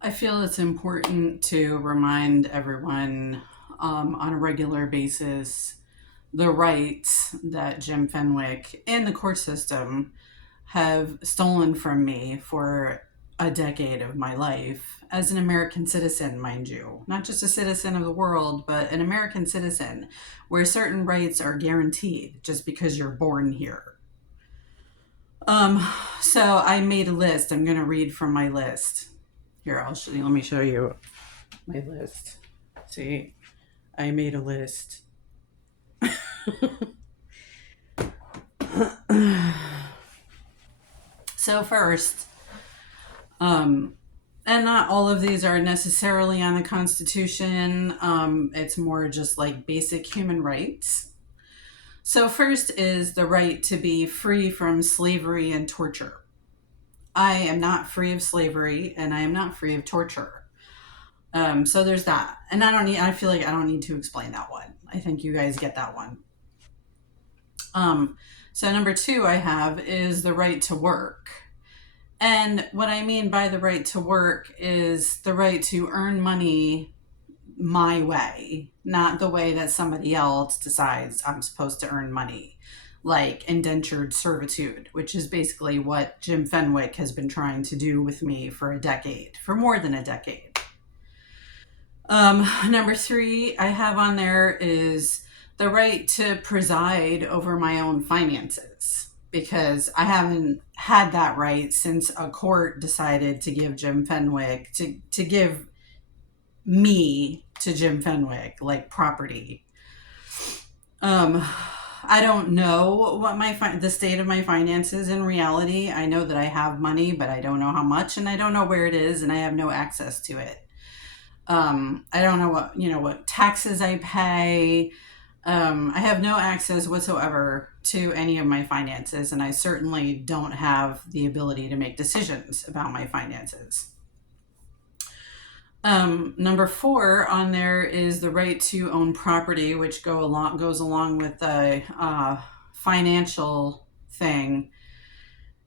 I feel it's important to remind everyone on a regular basis the rights that Jim Fenwick and the court system have stolen from me for a decade of my life as an American citizen, mind you. Not just a citizen of the world, but an American citizen where certain rights are guaranteed just because you're born here. Um, so I made a list. I'm going to read from my list. Here, I'll show you. Let me show you my list. See, I made a list. So first, um, and not all of these are necessarily on the Constitution. It's more just like basic human rights. So first is the right to be free from slavery and torture. I am not free of slavery, and I am not free of torture. So there's that, and I don't need. I feel like I don't need to explain that one. I think you guys get that one. Um, so number two I have is the right to work. And what I mean by the right to work is the right to earn money my way, not the way that somebody else decides I'm supposed to earn money, like indentured servitude, which is basically what Jim Fenwick has been trying to do with me for a decade, for more than a decade. Number three I have on there is the right to preside over my own finances because I haven't had that right since a court decided to give Jim Fenwick to give me to Jim Fenwick like property. Um, I don't know what the state of my finances in reality. I know that I have money, but I don't know how much, and I don't know where it is, and I have no access to it. I don't know what taxes I pay. I have no access whatsoever to any of my finances, and I certainly don't have the ability to make decisions about my finances. Number four on there is the right to own property, which goes along with the financial thing.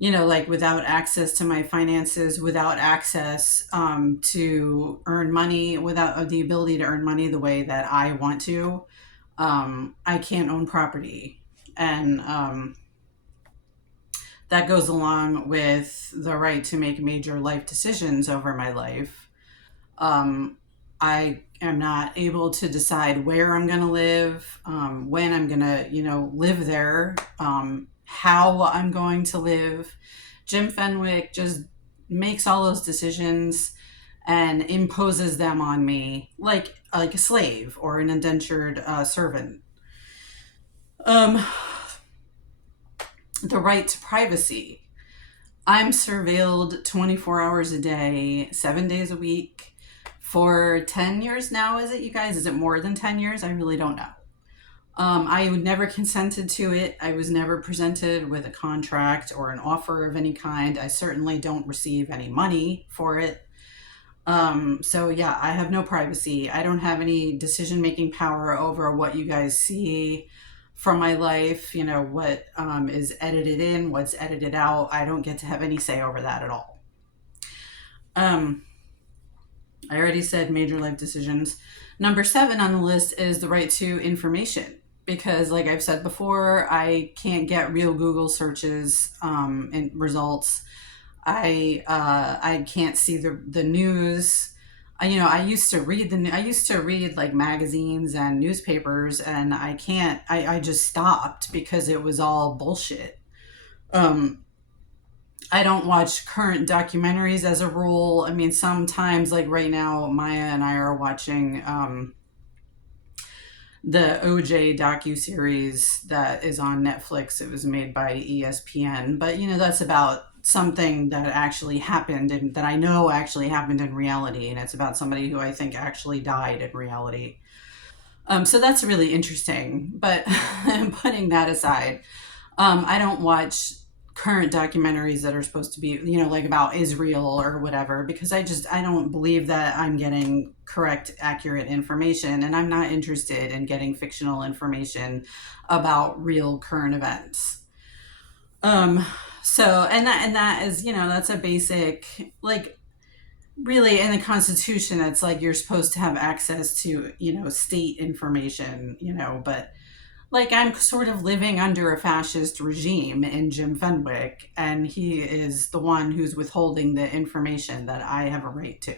Like without access to my finances, without access to earn money, without the ability to earn money the way that I want to, I can't own property. And that goes along with the right to make major life decisions over my life. I am not able to decide where I'm going to live, when I'm going to, live there, how I'm going to live. Jim Fenwick just makes all those decisions and imposes them on me like a slave or an indentured servant. Um, the right to privacy. I'm surveilled 24 hours a day, 7 days a week for 10 years now. Is it, you guys? Is it more than 10 years? I really don't know. I never consented to it. I was never presented with a contract or an offer of any kind. I certainly don't receive any money for it. So yeah, I have no privacy. I don't have any decision making power over what you guys see from my life, what is edited in, what's edited out. I don't get to have any say over that at all. Um, I already said major life decisions. Number seven on the list is the right to information. Because, like I've said before, I can't get real Google searches and results. I can't see the news. I used to read like magazines and newspapers, and I can't. I just stopped because it was all bullshit. Um, I don't watch current documentaries as a rule. I mean, sometimes, like right now, Maya and I are watching the OJ docu series that is on Netflix. It was made by ESPN, but that's about something that actually happened and that I know actually happened in reality, and it's about somebody who I think actually died in reality. So that's really interesting. But putting that aside, I don't watch current documentaries that are supposed to be, like about Israel or whatever, because I don't believe that I'm getting correct, accurate information, and I'm not interested in getting fictional information about real current events. Um, so and that is, that's a basic, like, really in the Constitution, it's like you're supposed to have access to, state information, but like I'm sort of living under a fascist regime in Jim Fenwick, and he is the one who's withholding the information that I have a right to.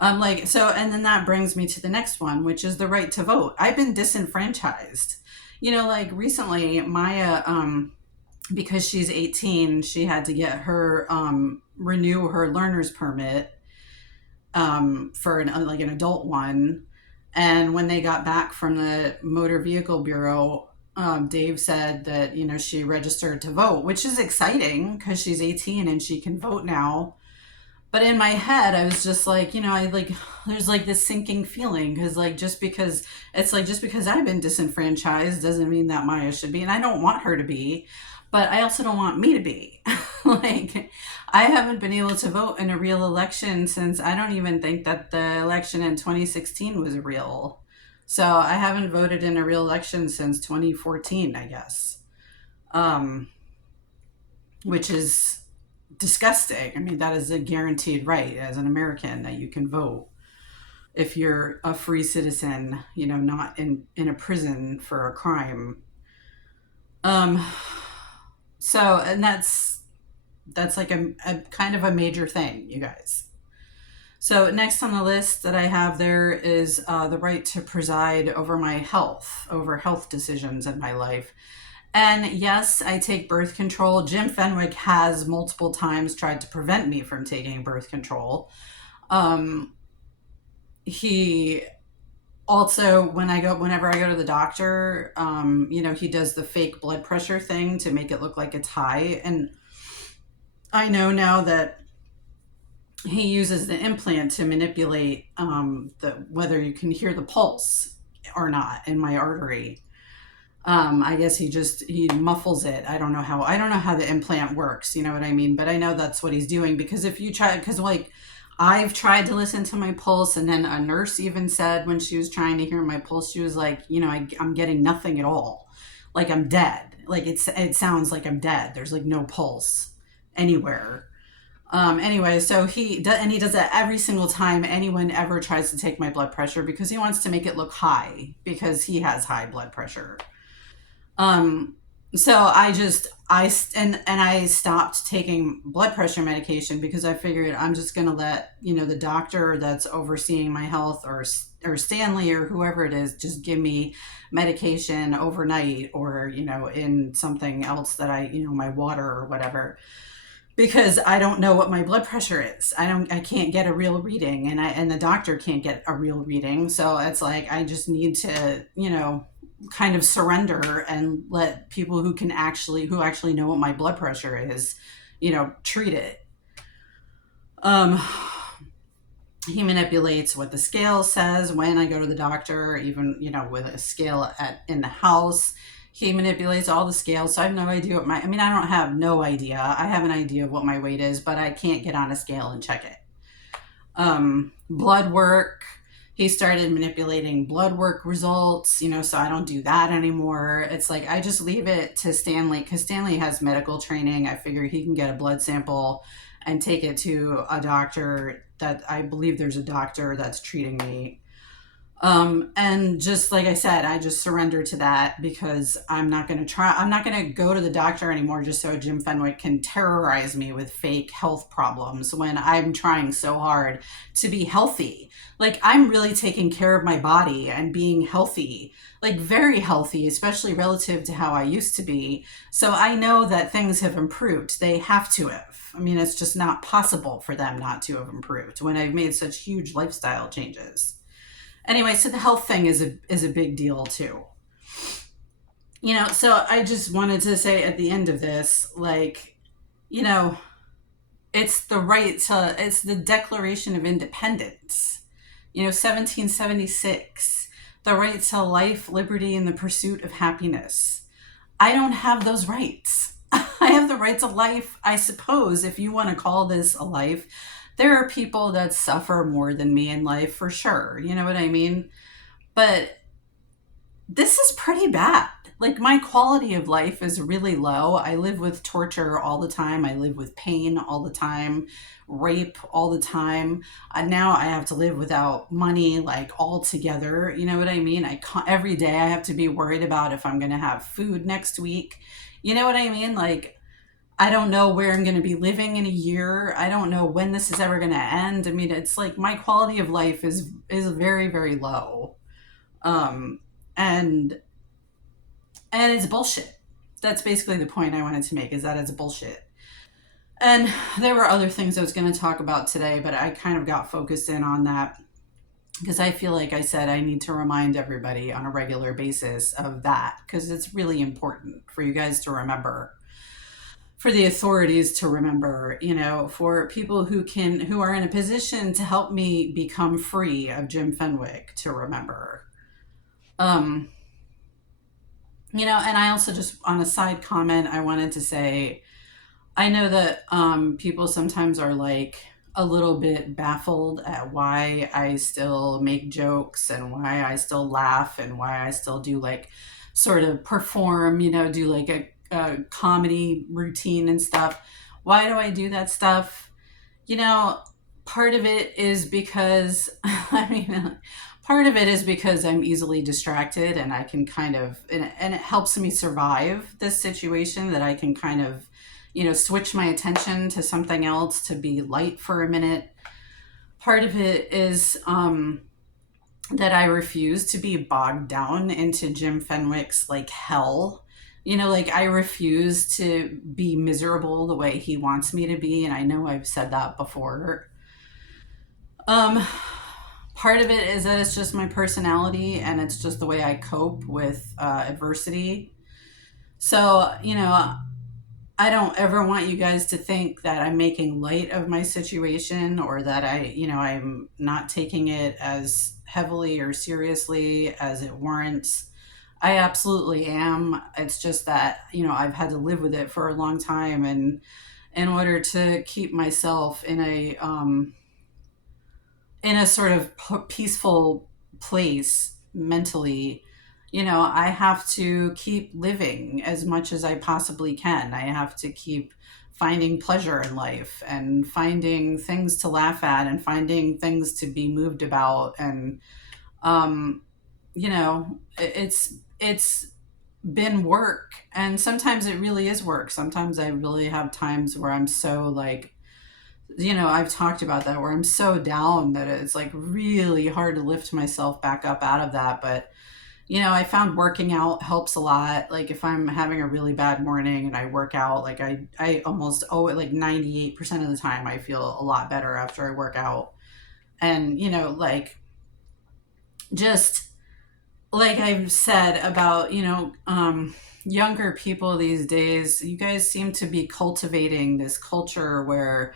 Like so, and then that brings me to the next one, which is the right to vote. I've been disenfranchised. Like recently, Maya, because she's 18, she had to get her renew her learner's permit for like an adult one. And when they got back from the Motor Vehicle Bureau, Dave said that she registered to vote, which is exciting because she's 18 and she can vote now. But in my head, I was just like, I like there's like this sinking feeling because like just because I've been disenfranchised doesn't mean that Maya should be, and I don't want her to be, but I also don't want me to be. Like I haven't been able to vote in a real election since I don't even think that the election in 2016 was real. So I haven't voted in a real election since 2014, I guess. Um, which is disgusting. I mean, that is a guaranteed right as an American that you can vote if you're a free citizen, not in a prison for a crime. Um, so, and that's like a kind of a major thing, you guys. So next on the list that I have there is the right to preside over my health, over health decisions in my life. And yes, I take birth control. Jim Fenwick has multiple times tried to prevent me from taking birth control. Um, he also, whenever I go to the doctor, he does the fake blood pressure thing to make it look like it's high. And I know now that he uses the implant to manipulate whether you can hear the pulse or not in my artery. I guess he muffles it. I don't know how the implant works, you know what I mean? But I know that's what he's doing because if you try, because like I've tried to listen to my pulse, and then a nurse even said when she was trying to hear my pulse, she was like, I'm getting nothing at all. Like I'm dead. Like it sounds like I'm dead. There's like no pulse anywhere. Anyway, so he does that every single time anyone ever tries to take my blood pressure because he wants to make it look high because he has high blood pressure. Um, so and I stopped taking blood pressure medication because I figured I'm just going to let, the doctor that's overseeing my health or Stanley or whoever it is just give me medication overnight or, in something else that my water or whatever, because I don't know what my blood pressure is. I can't get a real reading, and the doctor can't get a real reading. So it's like I just need to, kind of surrender and let people who actually know what my blood pressure is, treat it. Um he manipulates what the scale says when I go to the doctor, even, with a scale in the house. He manipulates all the scales, so I have no idea I don't have no idea. I have an idea of what my weight is, but I can't get on a scale and check it. Blood work. He started manipulating blood work results, so I don't do that anymore. It's like I just leave it to Stanley because Stanley has medical training. I figure he can get a blood sample and take it to a doctor that I believe there's a doctor that's treating me. And just like I said, I just surrender to that because I'm not going to go to the doctor anymore just so Jim Fenwick can terrorize me with fake health problems when I'm trying so hard to be healthy. Like I'm really taking care of my body and being healthy, like very healthy, especially relative to how I used to be. So I know that things have improved. They have to have. I mean, it's just not possible for them not to have improved when I've made such huge lifestyle changes. Anyway, so the health thing is a big deal too. So I just wanted to say at the end of this, like, you know, it's the Declaration of Independence. 1776, the right to life, liberty, and the pursuit of happiness. I don't have those rights. I have the right to life, I suppose, if you want to call this a life. There are people that suffer more than me in life for sure. You know what I mean? But this is pretty bad. like my quality of life is really low. I live with torture all the time. I live with pain all the time, rape all the time. Now I have to live without money, like altogether. You know what I mean? Every day I have to be worried about if I'm going to have food next week. You know what I mean? Like I don't know where I'm going to be living in a year. I don't know when this is ever going to end. I mean, it's like my quality of life is very very low. Um and and it's bullshit. That's basically the point I wanted to make, is that it's bullshit. And there were other things I was going to talk about today, but I kind of got focused in on that because I feel like I said I need to remind everybody on a regular basis of that, because it's really important for you guys to remember, for the authorities to remember, for people who are in a position to help me become free of Jim Fenwick to remember. Um, and I also, just on a side comment, I wanted to say I know that people sometimes are like a little bit baffled at why I still make jokes and why I still laugh and why I still do like sort of perform, do like a comedy routine and stuff. Why do I do that stuff? You know, part of it is because, I mean, part of it is because I'm easily distracted and I can kind of, and it helps me survive this situation, that I can kind of, switch my attention to something else to be light for a minute. Part of it is that I refuse to be bogged down into Jim Fenwick's like hell. Like I refuse to be miserable the way he wants me to be. And I know I've said that before. Um, Part of it is that it's just my personality and it's just the way I cope with adversity. So, I don't ever want you guys to think that I'm making light of my situation, or that I'm not taking it as heavily or seriously as it warrants. I absolutely am. It's just that, I've had to live with it for a long time, and in order to keep myself in a sort of peaceful place mentally, I have to keep living as much as I possibly can. I have to keep finding pleasure in life and finding things to laugh at and finding things to be moved about. And, um, it's been work. And sometimes it really is work. Sometimes I really have times where I'm so like, I've talked about that, where I'm so down that it's like really hard to lift myself back up out of that. But, I found working out helps a lot. Like if I'm having a really bad morning and I work out, like I almost owe it like 98% of the time, I feel a lot better after I work out. And, like just like I've said about, younger people these days, you guys seem to be cultivating this culture where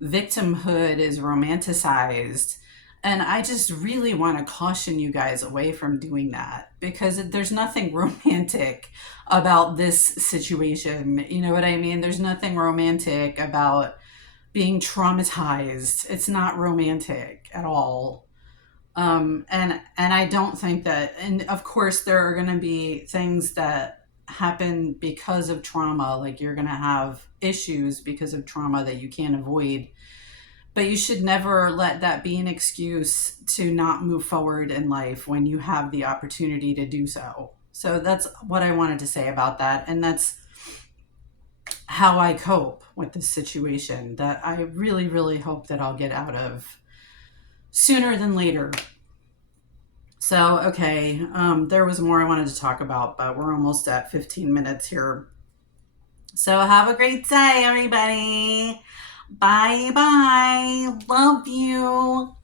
victimhood is romanticized. And I just really want to caution you guys away from doing that, because there's nothing romantic about this situation. You know what I mean? There's nothing romantic about being traumatized. It's not romantic at all. And I don't think that, and of course there are going to be things that happen because of trauma, like you're going to have issues because of trauma that you can't avoid, but you should never let that be an excuse to not move forward in life when you have the opportunity to do so. So that's what I wanted to say about that. And that's how I cope with this situation that I really, really hope that I'll get out of sooner than later. So, okay, there was more I wanted to talk about, but we're almost at 15 minutes here. So, have a great day, everybody. Bye bye. Love you.